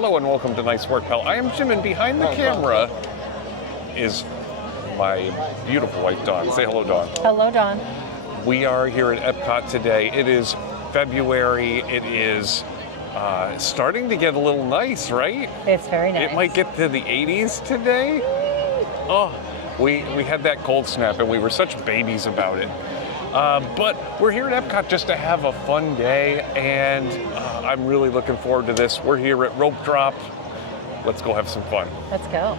Hello and welcome to Nice Work, Pal. I am Jim, and behind the camera is my beautiful wife, Dawn. Say hello, Dawn. Hello, Dawn. We are here at Epcot today. It is February. It is starting to get a little nice, right? It's very nice. It might get to the 80s today. Oh, we had that cold snap, and we were such babies about it. But we're here at Epcot just to have a fun day, and I'm really looking forward to this. We're here at Rope Drop. Let's go have some fun. Let's go.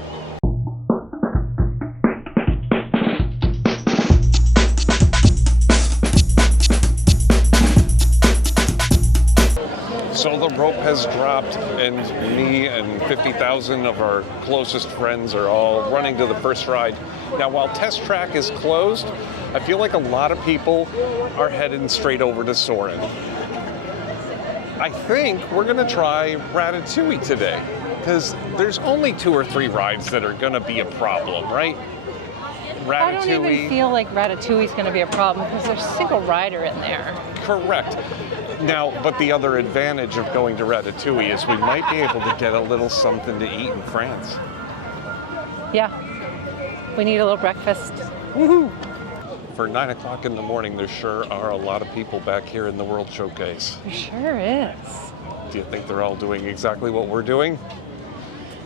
So the rope has dropped, and me and 50,000 of our closest friends are all running to the first ride. Now, while Test Track is closed, I feel like a lot of people are heading straight over to Soarin'. I think we're gonna try Ratatouille today, because there's only 2 or 3 rides that are gonna be a problem, right? Ratatouille. I don't even feel like Ratatouille's going to be a problem because there's a single rider in there. Correct. Now, but the other advantage of going to Ratatouille is we might be able to get a little something to eat in France. Yeah. We need a little breakfast. Woohoo! For 9 o'clock in the morning, there sure are a lot of people back here in the World Showcase. There sure is. Do you think they're all doing exactly what we're doing?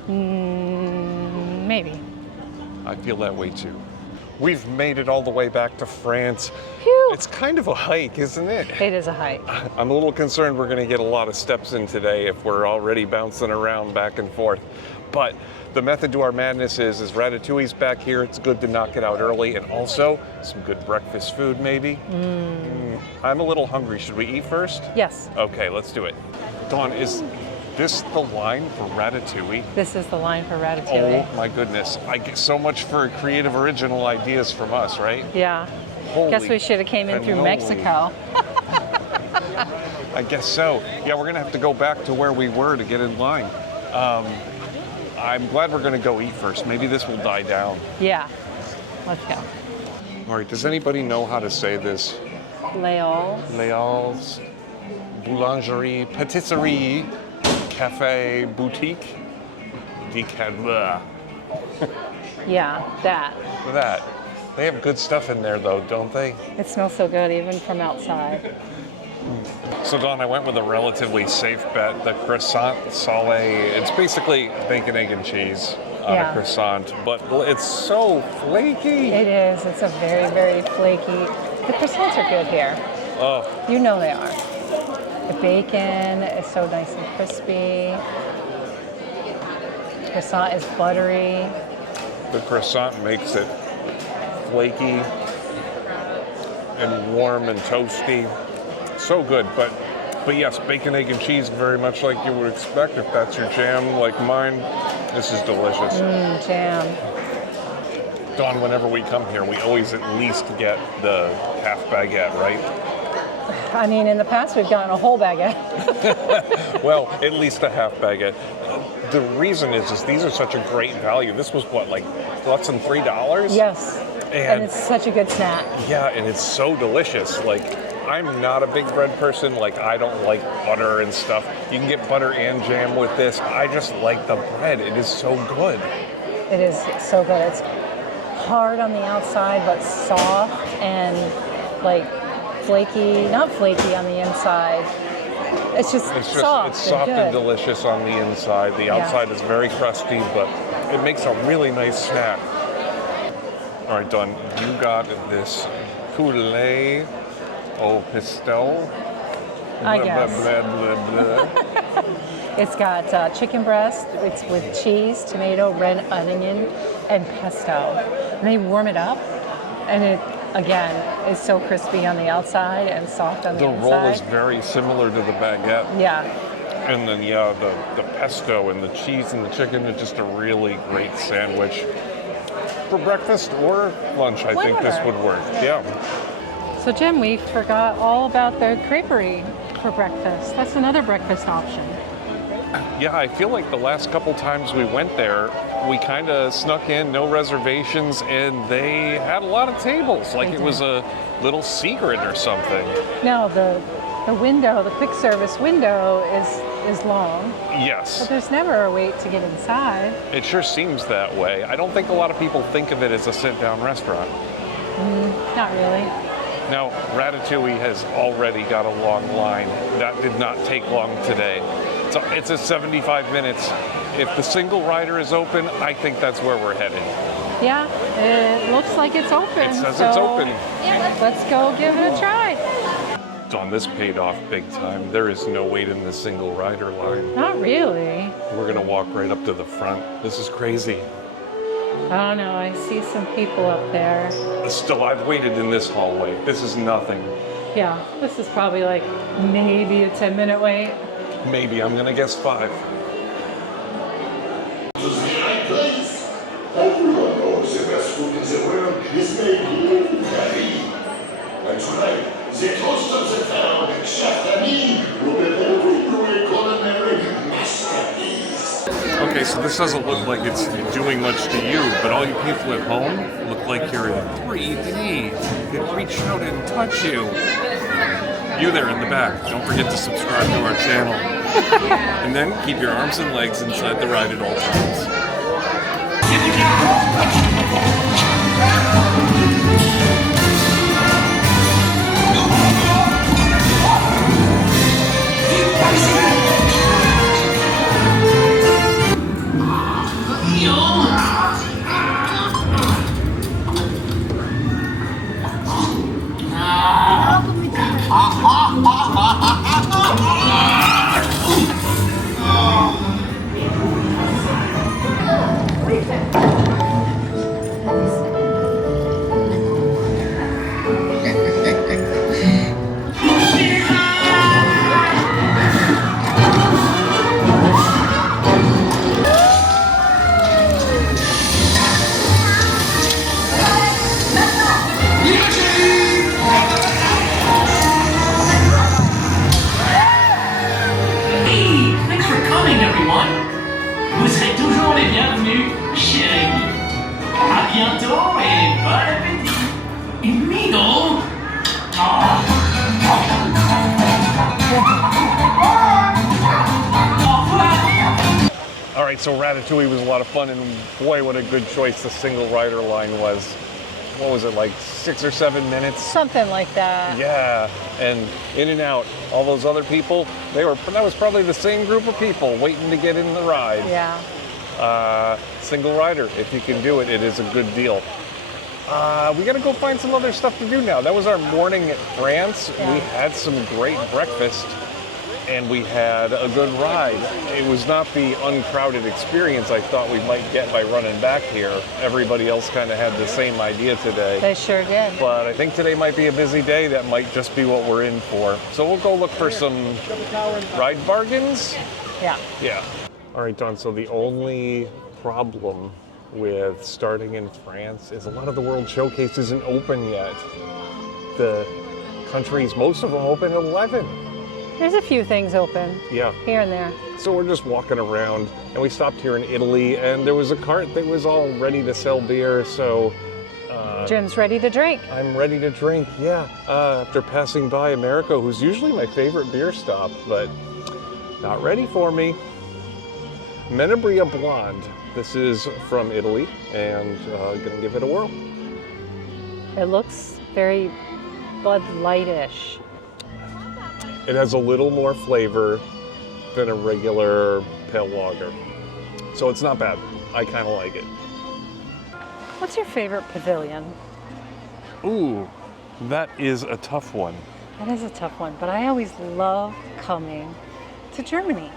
Maybe. I feel that way too. We've made it all the way back to France. Phew. It's kind of a hike, isn't it? It is a hike. I'm a little concerned we're going to get a lot of steps in today if we're already bouncing around back and forth. But the method to our madness is Ratatouille's back here. It's good to knock it out early, and also some good breakfast food maybe. I'm a little hungry. Should we eat first? Yes. Okay, let's do it. Dawn, is this the line for Ratatouille? This is the line for Ratatouille. Oh my goodness. I get so much for creative original ideas from us, right? Yeah. Holy Guess we should have came in through cannoli. Mexico. I guess so. Yeah, we're gonna have to go back to where we were to get in line. I'm glad we're gonna go eat first. Maybe this will die down. Yeah. Let's go. All right, does anybody know how to say this? Halles. Halles Boulangerie-Patisserie Cafe Boutique. Blah. Yeah, that. Look at that. They have good stuff in there though, don't they? It smells so good even from outside. So Dawn, I went with a relatively safe bet, the croissant salé. It's basically bacon, egg, and cheese on a croissant, but it's so flaky. It is. It's a very, very flaky. The croissants are good here. Oh, You know they are. The bacon is so nice and crispy. Croissant is buttery. the croissant makes it flaky and warm and toasty. So good, but yes, bacon, egg, and cheese, very much like you would expect if that's your jam, like mine. This is delicious. Jam. Dawn, whenever we come here, we always at least get the half baguette, right? I mean, in the past, we've gotten a whole baguette. Well, at least a half baguette. The reason is these are such a great value. This was what, like less than $3? Yes. And it's such a good snack. Yeah, and it's so delicious. Like, I'm not a big bread person. Like, I don't like butter and stuff. You can get butter and jam with this. I just like the bread. It is so good. It is so good. It's hard on the outside, but soft and like flaky, not flaky on the inside. It's just soft. It's soft and good. delicious on the inside. The outside is very crusty, but it makes a really nice snack. All right, Dawn, you got this poulet au pastel. I guess. Blah, blah, blah, blah. It's got chicken breast. It's with cheese, tomato, red onion, and pesto. And they warm it up, and it, again, is so crispy on the outside and soft on the inside. The roll is very similar to the baguette. Yeah. And then, the pesto and the cheese and the chicken is just a really great sandwich. For breakfast or lunch, I think this would work. Yeah. So, Jim, we forgot all about the creperie for breakfast. That's another breakfast option. Yeah, I feel like the last couple times we went there, we kind of snuck in, no reservations, and they had a lot of tables, like it was a little secret or something. No, The window, the quick service window is long, but Yes, there's never a wait to get inside. it sure seems that way. I don't think a lot of people think of it as a sit-down restaurant. Not really. Now, Ratatouille has already got a long line. That did not take long today. So it's a 75 minutes. If the single rider is open, I think that's where we're headed. Yeah, it looks like it's open. It says it's open. Let's go give it a try. Dawn, this paid off big time. There is no wait in the single rider line. Not really. We're gonna walk right up to the front. This is crazy. I don't know. I see some people up there. Still, I've waited in this hallway. This is nothing. Yeah, this is probably like maybe a 10-minute wait. Maybe, I'm gonna guess 5. To the right place. Everyone knows the best food in the world is made here in Paris. And tonight, the toast of the town, Chef Ami, will prepare for you a culinary masterpiece. Okay, so this doesn't look like it's doing much to you, but all you people at home look like you're in 3D. They reach out and touch you. You there in the back, don't forget to subscribe to our channel. And then keep your arms and legs inside the ride at all times. Thanks for coming, everyone. Vous serez toujours les bienvenus chez Rémi. À bientôt et bon appétit. Et Mido. Au revoir. All right, so Ratatouille was a lot of fun, and boy, what a good choice the single rider line was. What was it, like 6 or 7 minutes? Something like that. Yeah, and in and out. All those other people, that was probably the same group of people waiting to get in the ride. Yeah. Single rider, if you can do it, it is a good deal. We gotta go find some other stuff to do now. That was our morning at France. Yeah. We had some great breakfast and we had a good ride. It was not the uncrowded experience I thought we might get by running back here. Everybody else kind of had the same idea today. They sure did. But I think today might be a busy day. That might just be what we're in for. So we'll go look for some ride bargains. Yeah. Yeah. All right, Dawn, so the only problem with starting in France is a lot of the World Showcase isn't open yet. The countries, most of them open at 11. There's a few things open Yeah. here and there. So we're just walking around, and we stopped here in Italy, and there was a cart that was all ready to sell beer, so Jim's ready to drink. I'm ready to drink, yeah. After passing by America, who's usually my favorite beer stop, but not ready for me. Menabrea Blonde. This is from Italy, and gonna give it a whirl. It looks very Bud Light-ish. It has a little more flavor than a regular pale lager. So it's not bad. I kind of like it. What's your favorite pavilion? Ooh, that is a tough one. That is a tough one, but I always love coming to Germany.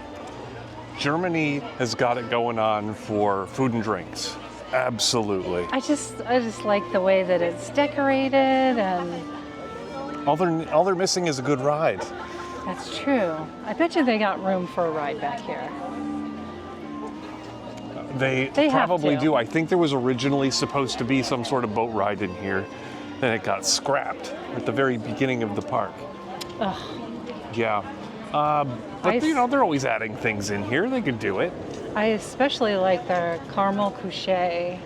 Germany has got it going on for food and drinks. Absolutely. I just like the way that it's decorated, and All they're missing is a good ride. that's true. I bet you they got room for a ride back here. They have probably to. do. I think there was originally supposed to be some sort of boat ride in here, then it got scrapped at the very beginning of the park. Ugh. Yeah. But they're always adding things in here. They could do it. I especially like their caramel couché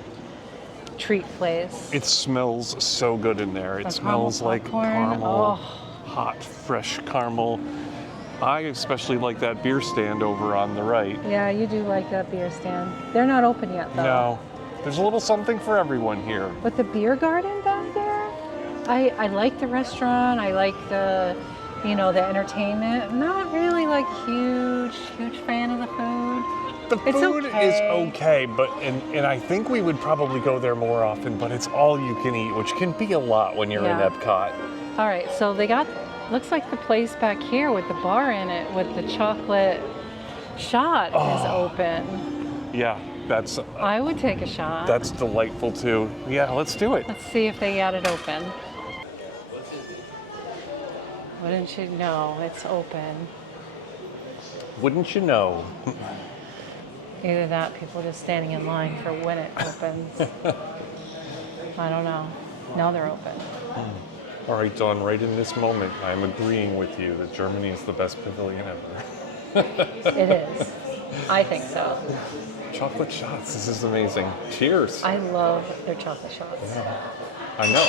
treat place. It smells so good in there. It The smells caramel like popcorn. caramel, Oh. hot, fresh caramel. I especially like that beer stand over on the right. Yeah, you do like that beer stand. They're not open yet, though. No, there's a little something for everyone here. But the beer garden down there, I like the restaurant. I like the, the entertainment. I'm not really like huge fan of the food. The It's food okay. is okay, but and I think we would probably go there more often, but it's all you can eat, which can be a lot when you're in Yeah. Epcot. All right, so they got, looks like the place back here with the bar in it with the chocolate shot is open. Yeah, that's I would take a shot. delightful too. Yeah, let's do it. Let's see if they got it open. Wouldn't you know, it's open. Wouldn't you know? Either that, people are just standing in line for when it opens. I don't know. Now they're open. All right, Dawn, right in this moment, I'm agreeing with you that Germany is the best pavilion ever. It is. I think so. Chocolate shots, this is amazing. Cheers. I love their chocolate shots. I know.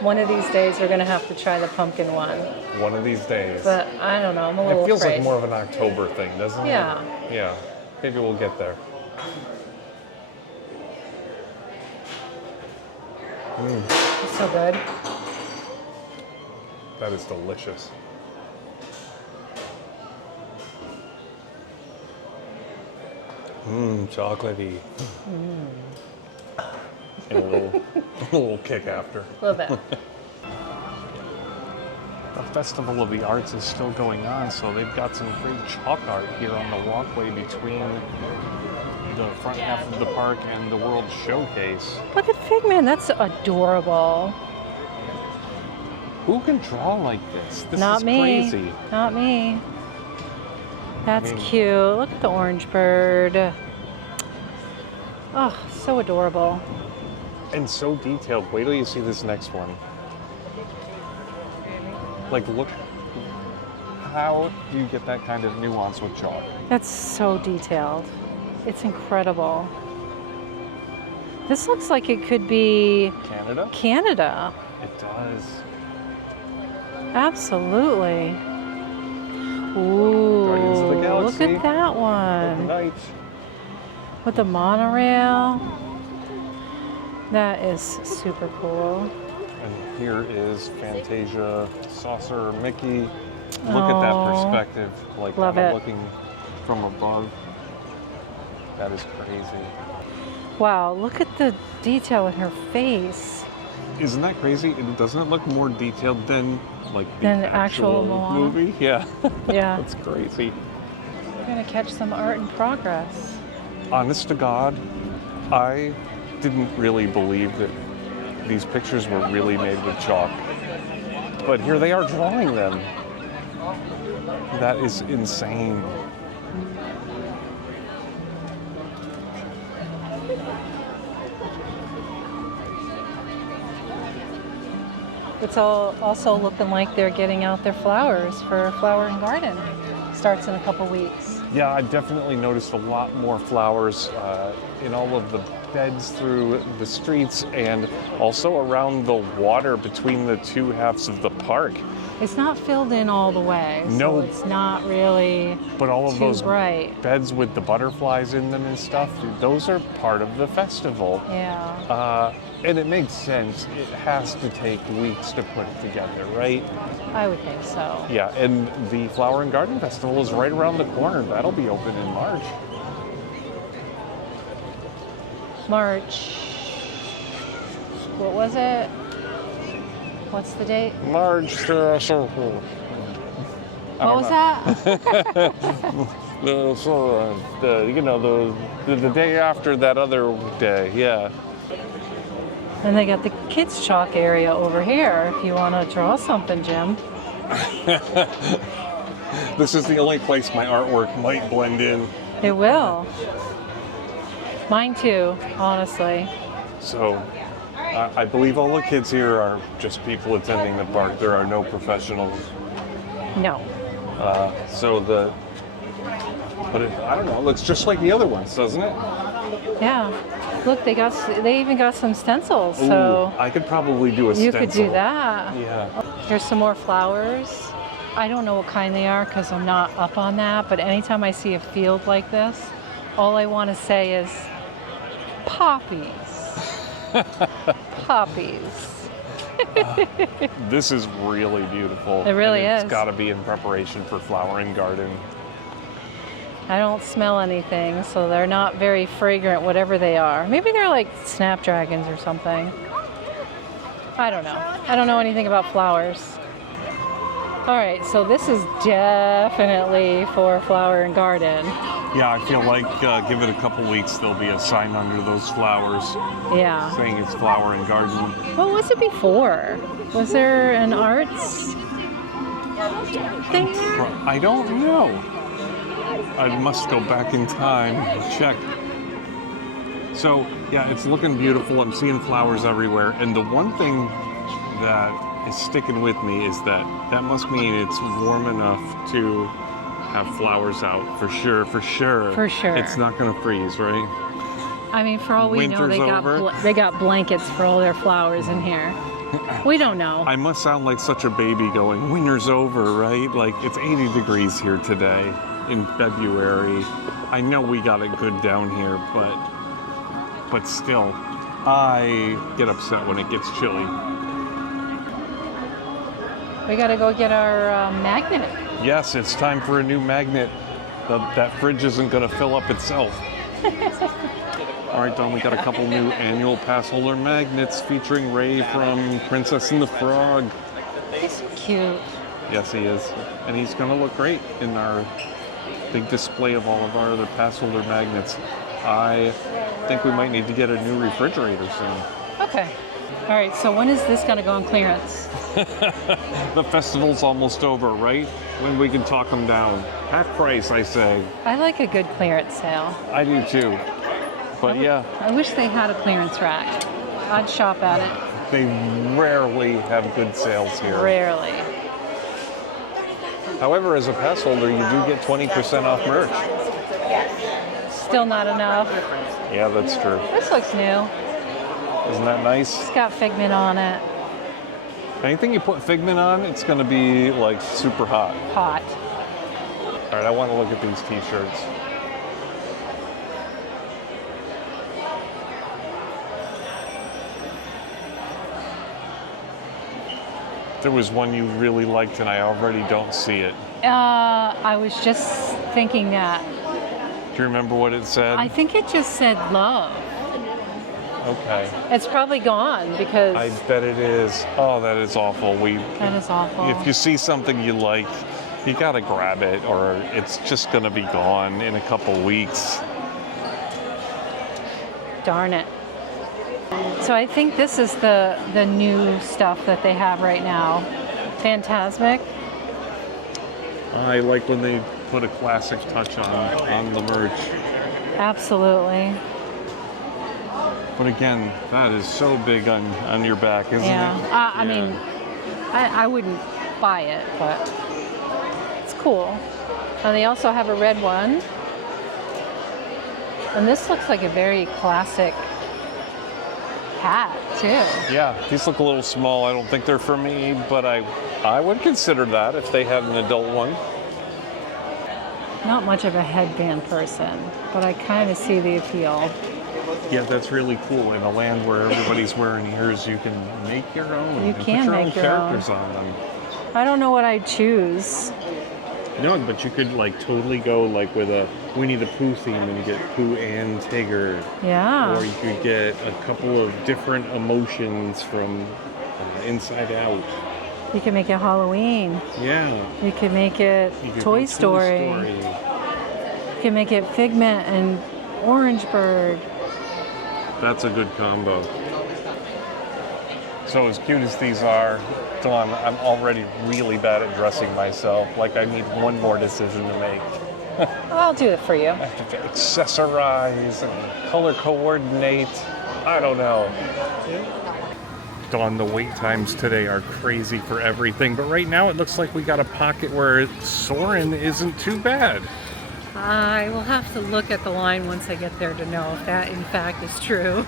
One of these days we're gonna have to try the pumpkin one. One of these days. But I don't know, I'm a little It feels afraid. like more of an October thing, doesn't Yeah. it? Yeah. Maybe we'll get there. It's so good. That is delicious. Chocolatey. And a little kick after. A little bit. The Festival of the Arts is still going on, so they've got some great chalk art here on the walkway between the front half of the park and the World Showcase. Look at Figman, that's adorable. Who can draw like this? This Not is me. crazy. Not me. That's I mean- cute. Look at the orange bird. Oh, so adorable. And so detailed. Wait till you see this next one. Like, look. How do you get that kind of nuance with chalk? That's so detailed. It's incredible. This looks like it could be Canada? Canada. It does. Absolutely. Ooh, Guardians of the look Galaxy. at that Good one. night. With the monorail. That is super cool. And here is Fantasia Saucer Mickey. Look at that Aw. perspective, like Love kind of it. looking from above. That is crazy. Wow, look at the detail in her face. Isn't that crazy? Doesn't it look more detailed than like the Than the actual actual Moana? movie? Yeah. Yeah, That's crazy. we're gonna catch some art in progress. Honest to God, I didn't really believe that these pictures were really made with chalk. But here they are drawing them. That is insane. It's all also looking like they're getting out their flowers for Flower and Garden. Starts in a couple weeks. Yeah, I've definitely noticed a lot more flowers in all of the beds through the streets and also around the water between the two halves of the park. It's not filled in all the way, so No. it's not really But all of too those bright. beds with the butterflies in them and stuff, those are part of the festival. Yeah, And it makes sense. It has to take weeks to put it together, right? I would think so. Yeah, and the Flower and Garden Festival is right around the corner. That'll be open in March. March. What was it? What's the date? March. What was that? The day after that other day. Yeah. And they got the kids' chalk area over here if you want to draw something, Jim. This is the only place my artwork might blend in. It will. Mine too, honestly. So, I believe all the kids here are just people attending the park. There are no professionals. No. But I don't know. It looks just like the other ones, doesn't it? Yeah. Look, they even got some stencils. So Ooh, I could probably do a you stencil. could do that. Yeah. Here's some more flowers. I don't know what kind they are because I'm not up on that, but anytime I see a field like this, all I want to say is poppies. Poppies. This is really beautiful. It really and is. It's got to be in preparation for flower and garden. I don't smell anything, so they're not very fragrant, whatever they are. Maybe they're like snapdragons or something. I don't know. I don't know anything about flowers. All right, so this is definitely for flower and garden. Yeah, I feel like give it a couple weeks, there'll be a sign under those flowers Yeah. saying it's flower and garden. What was it before? Was there an arts thing? I don't know. I must go back in time and check. So, yeah, it's looking beautiful. I'm seeing flowers everywhere. And the one thing that is sticking with me is that must mean it's warm enough to have flowers out for sure, for sure. For sure. It's not going to freeze, right? I mean, for all we know, Winter's they over. got blankets for all their flowers in here. We don't know. I must sound like such a baby going, winter's over, right? Like, it's 80 degrees here today in February. I know we got it good down here, but still, I get upset when it gets chilly. We gotta go get our magnet. Yes, it's time for a new magnet. That fridge isn't going to fill up itself. All right, Don, we got a couple new annual pass holder magnets featuring Ray from Princess and the Frog. He's cute. Yes, he is. And he's going to look great in our big display of all of our other pass holder magnets. I think we might need to get a new refrigerator soon. Okay. All right, so when is this gonna go on clearance? The festival's almost over, right? When we can talk them down. Half price, I say. I like a good clearance sale. I do too. But yeah, I wish they had a clearance rack. I'd shop at it. they rarely have good sales here. Rarely. However, as a pass holder, you do get 20% off merch. Still not enough. Yeah, that's true. This looks new. Isn't that nice? It's got Figment on it. Anything you put Figment on, it's going to be like super hot. Hot. All right, I want to look at these t-shirts. There was one you really liked and I already don't see it. I was just thinking that. Do you remember what it said? I think it just said love. Okay. It's probably gone because I bet it is. Oh, that is awful. that is awful. If you see something you like, you gotta grab it or it's just gonna be gone in a couple weeks. Darn it. So I think this is the new stuff that they have right now. Phantasmic. I like when they put a classic touch on the merch. Absolutely. But again, that is so big on your back, isn't Yeah. it? I mean, I wouldn't buy it, but it's cool. And they also have a red one. And this looks like a very classic hat, too. Yeah, these look a little small. I don't think they're for me, but I would consider that if they had an adult one. Not much of a headband person, but I kind of see the appeal. Yeah, that's really cool. In a land where everybody's wearing ears, you can make your own. You and can put your make own your own. characters on them. I don't know what I'd choose. No, but you could like totally go like with a Winnie the Pooh theme and you get Pooh and Tigger. Yeah. Or you could get a couple of different emotions from Inside Out. You can make it Halloween. Yeah. You can make it You could Toy go Story. You can make it Figment and Orange Bird. That's a good combo. So as cute as these are, Dawn, I'm already really bad at dressing myself. Like I need one more decision to make. I'll do it for you. I have to accessorize and color coordinate. I don't know. Dawn, the wait times today are crazy for everything, but right now it looks like we got a pocket where Soarin' isn't too bad. I will have to look at the line once I get there to know if that in fact is true.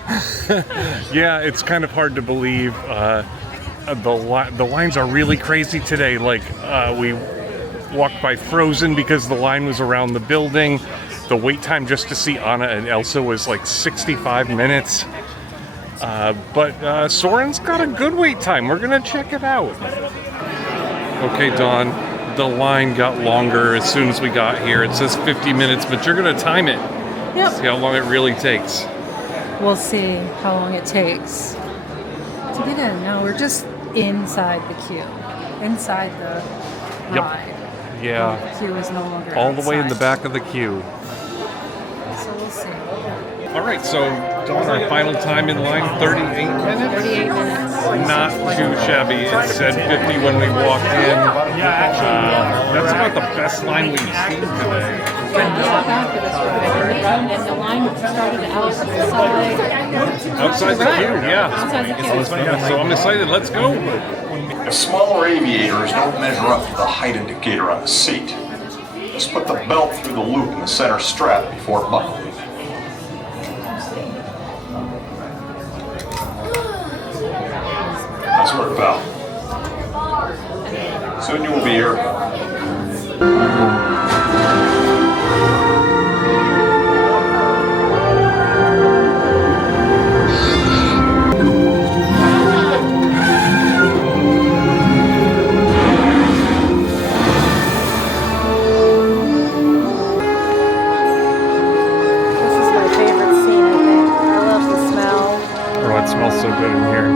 Yeah, it's kind of hard to believe. The lines are really crazy today. Like we walked by Frozen because the line was around the building. The wait time just to see Anna and Elsa was like 65 minutes. But Soarin's got a good wait time. We're gonna check it out. Okay, Dawn, the line got longer as soon as we got here. It says 50 minutes, but you're gonna time it. Yep. See how long it really takes. We'll see how long it takes to get in. No, we're just inside the queue, inside the Yep. ride. Yeah. The queue is no longer All the way in the outside. back of the queue. So we'll see. All right, so Dawn, our final time in line, 38 minutes? 38 minutes. Not too shabby. It said 50 when we walked in. That's about the best line we've seen today. After this ride, and the line started outside. Outside the queue, yeah. Outside the queue. Yeah, so I'm excited. Let's go. The smaller aviators don't measure up to the height indicator on the seat. Just put the belt through the loop in the center strap before buckling. Nice work, pal. Soon you will be here. This is my favorite scene, I think. I love the smell. Oh, it smells so good in here.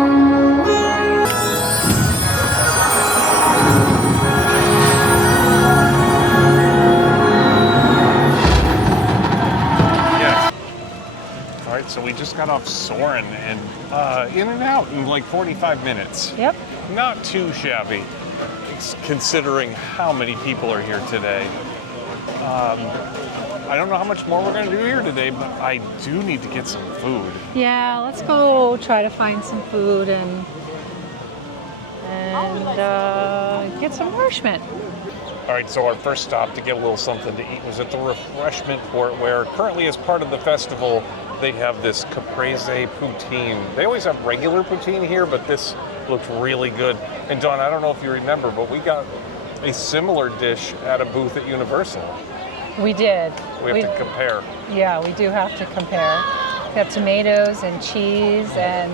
Yes. All right, so we just got off Soarin' and in and out in like 45 minutes. Yep. Not too shabby, considering how many people are here today. I don't know how much more we're going to do here today, but I do need to get some food. Yeah, let's go try to find some food and get some nourishment. All right, so our first stop to get a little something to eat was at the refreshment port, where currently as part of the festival, they have this caprese poutine. They always have regular poutine here, but this looked really good. And Dawn, I don't know if you remember, but we got a similar dish at a booth at Universal. We did. We have to compare. Yeah, we do have to compare. We have tomatoes and cheese and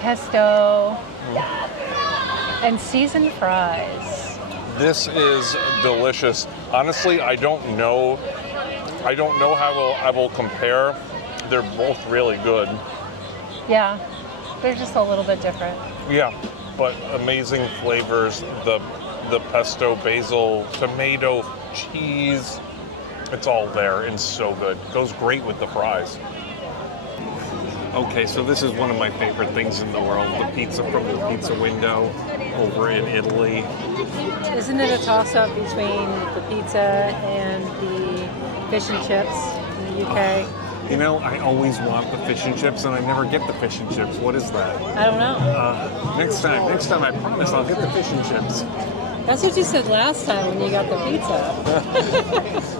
pesto and seasoned fries. This is delicious. Honestly, I don't know how I will compare. They're both really good. Yeah, they're just a little bit different. Yeah, but amazing flavors. The pesto, basil, tomato, cheese. It's all there and so good. Goes great with the fries. Okay, so this is one of my favorite things in the world, the pizza from the pizza window over in Italy. Isn't it a toss-up between the pizza and the fish and chips in the UK? You know, I always want the fish and chips and I never get the fish and chips. What is that? I don't know. Next time, I promise I'll get the fish and chips. That's what you said last time when you got the pizza.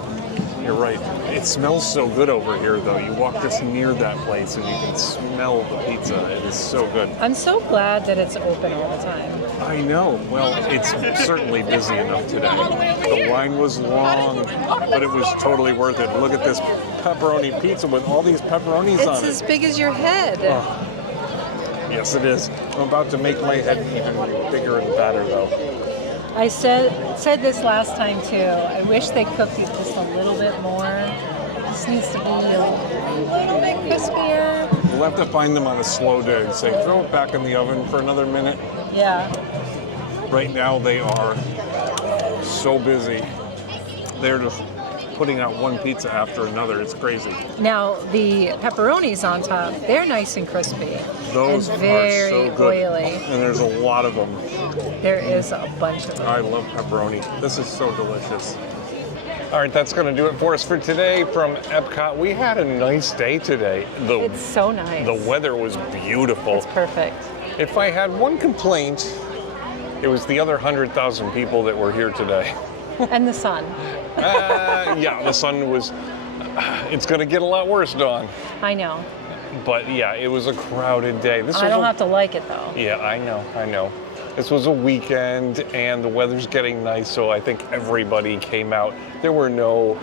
You're right. It smells so good over here, though. You walk just near that place and you can smell the pizza. It is so good. I'm so glad that it's open all the time. I know. Well, it's certainly busy enough today. The line was long, but it was totally worth it. Look at this pepperoni pizza with all these pepperonis on It's it. as big as your head. Oh. Yes, it is. I'm about to make my head even bigger and fatter, though. I said this last time too. I wish they cooked it just a little bit more. It just needs to be a little bit crispier. We'll have to find them on a slow day and say, throw it back in the oven for another minute. Yeah. Right now they are so busy. They're just putting out one pizza after another. It's crazy. Now the pepperonis on top, they're nice and crispy. Those and are very so good. oily. And there's a lot of them. There is a bunch of them. I love pepperoni. This is so delicious. All right, that's going to do it for us for today from Epcot. We had a nice day today. It's so nice. The weather was beautiful. It's perfect. If I had one complaint, it was the other 100,000 people that were here today. And the sun. Yeah, the sun was, it's going to get a lot worse, Dawn. I know. But yeah, it was a crowded day. I don't have to like it though. Yeah, I know. This was a weekend and the weather's getting nice, so I think everybody came out. There were no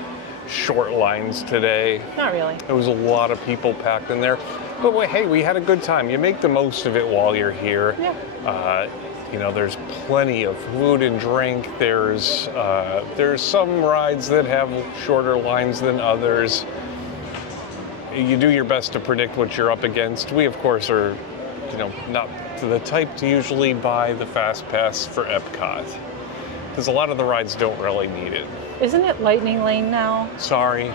short lines today. Not really. There was a lot of people packed in there. But hey, we had a good time. You make the most of it while you're here. Yeah. You know, there's plenty of food and drink. There's some rides that have shorter lines than others. You do your best to predict what you're up against. We, of course, are, you know, not the type to usually buy the Fast Pass for Epcot, because a lot of the rides don't really need it. Isn't it Lightning Lane now? Sorry.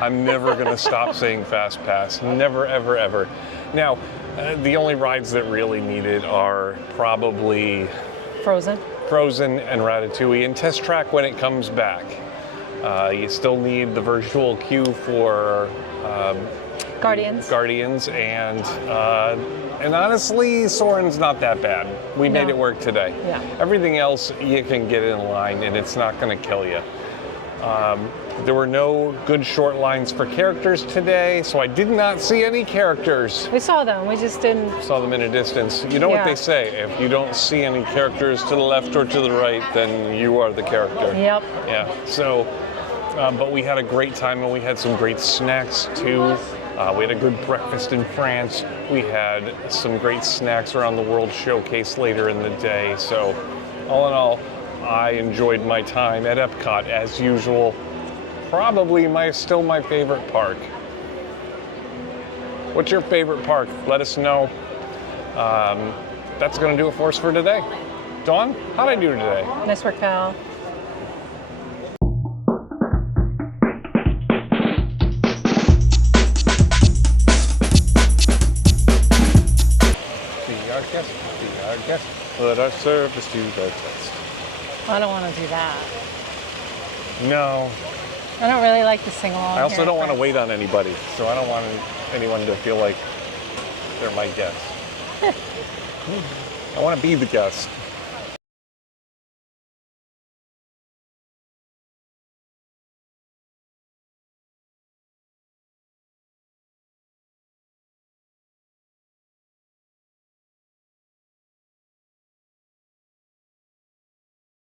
I'm never going to stop saying Fast Pass. Never, ever, ever. Now, the only rides that really need it are probably Frozen. Frozen and Ratatouille, and Test Track when it comes back. You still need the virtual queue for Guardians. And honestly, Soarin's not that bad. We made it work today. Yeah. Everything else you can get in line and it's not going to kill you. There were no good short lines for characters today, so I did not see any characters. We saw them, we just didn't. Saw them in a distance. You know what they say, if you don't see any characters to the left or to the right, then you are the character. Yep. Yeah, so, but we had a great time and we had some great snacks too. We had a good breakfast in France. We had some great snacks around the World Showcase later in the day. So, all in all, I enjoyed my time at Epcot as usual. Probably still my favorite park. What's your favorite park? Let us know. That's going to do it for us for today. Dawn, how'd I do today? Nice work, pal. Be our guest, let our service do their best. I don't want to do that. No, I don't really like to sing along. I also here, don't want to but- wait on anybody, so I don't want anyone to feel like they're my guest. I want to be the guest.